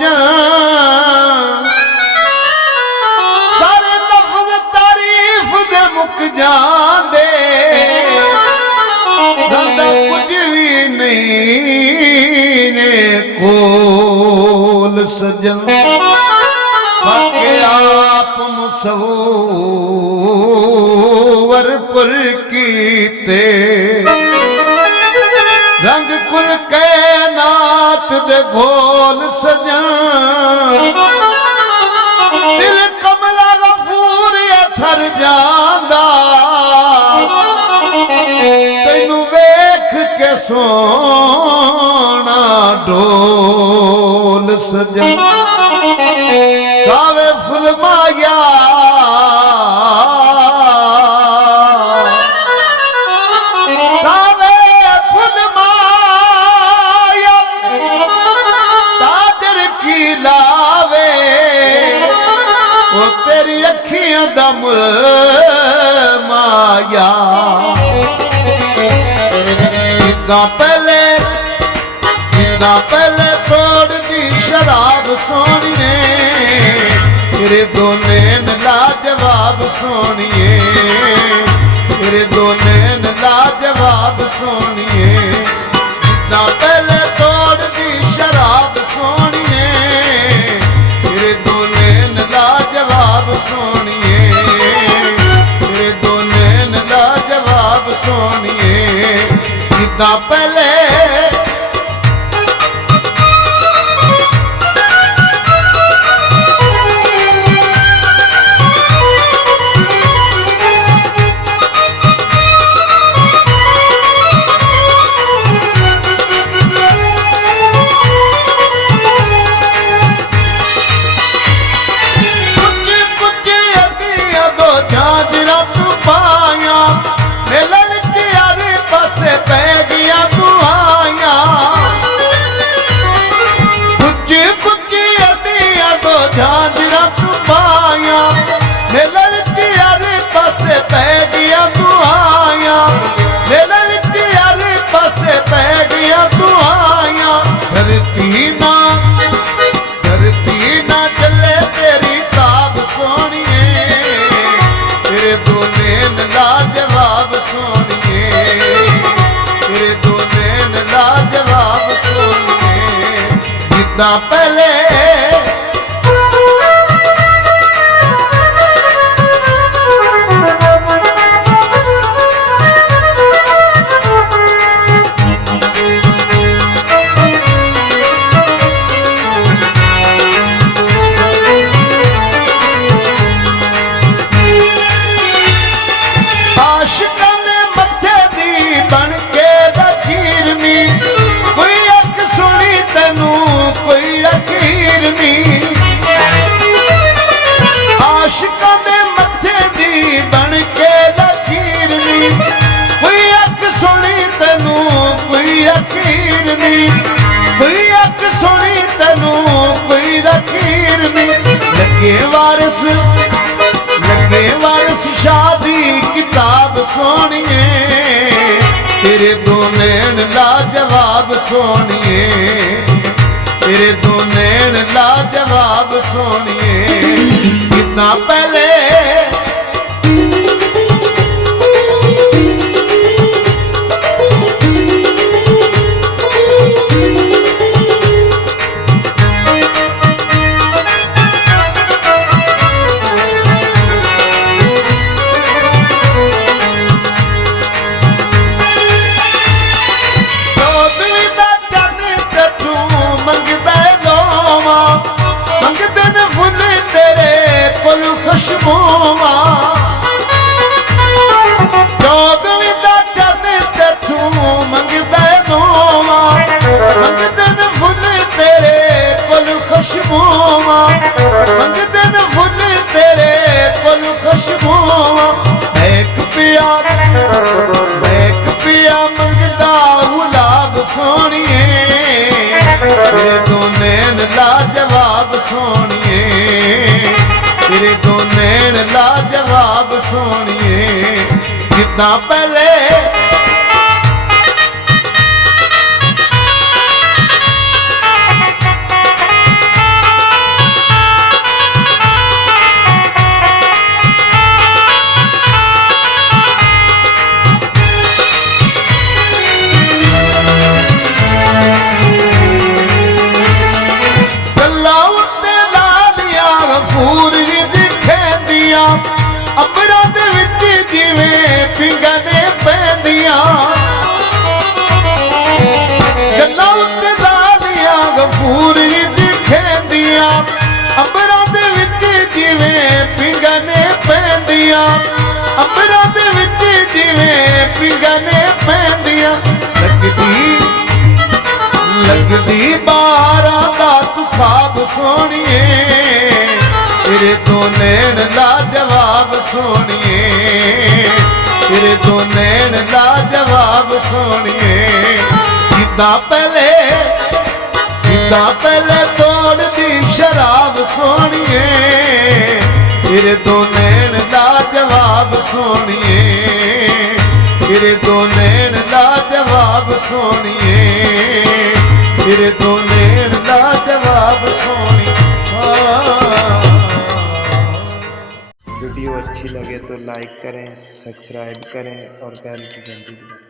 जा सारे लफ्ज़ तारीफ दे मुक जांदे रंदा कुछ भी नहीं ने कोल सजन बाके आप मुसव्वर पुर कीते रंग कुल कैनात दे घोल सजन दिल कमला गफूर अथर जांदा तैनू वेख के सोना डोल सजन सावे फुल माया सावे फुल माया ताजर की लावे वो तेरी अखियां दा मुल माया जिदा पहले तोड़ दी शराब सोनिए तेरे दो नैन लाजवाब सोनिए तेरे दो नैन लाजवाब सोनिए जिदा पहले तोड़ दी शराब सोनिए तेरे दो नैन लाजवाब सोनिए तेरे दो नैन लाजवाब सोनिए जिदा पहले धरती ना चले तेरी ताब सोनिए तेरे दो नैन लाजवाब सोनिए तेरे दो नैन लाजवाब सोनिए जितना पहले लगे वारस शादी किताब सोनिए तेरे दो नैन लाजवाब सोनिए तेरे दो नैन लाजवाब सोनिए कितना पहले लाजवाब सोनिए तेरे दो नैन लाजवाब सोनिए कितना पहले ਸੋਹਣੀਏ ਤੇਰੇ ਤੋਂ ਨੈਣ ਲਾਜਵਾਬ ਸੋਹਣੀਏ ਤੇਰੇ ਤੋਂ ਨੈਣ ਲਾਜਵਾਬ ਸੋਹਣੀਏ ਜਿੱਦਾਂ ਪਹਿਲੇ ਤੋੜਦੀ ਸ਼ਰਾਬ ਸੋਹਣੀਏ ਤੇਰੇ ਤੋਂ ਨੈਣ ਲਾਜਵਾਬ ਸੋਹਣੀਏ ਤੇਰੇ ਤੋਂ ਨੈਣ ਲਾਜਵਾਬ ਸੋਹਣੀਏ ਤੇਰੇ ਤੋਂ ਨੈਣ ਲਾਜਵਾਬ ਸੋਹਣੀ। वीडियो अच्छी लगे तो लाइक करें, सब्सक्राइब करें और बेल की घंटी दबाएं।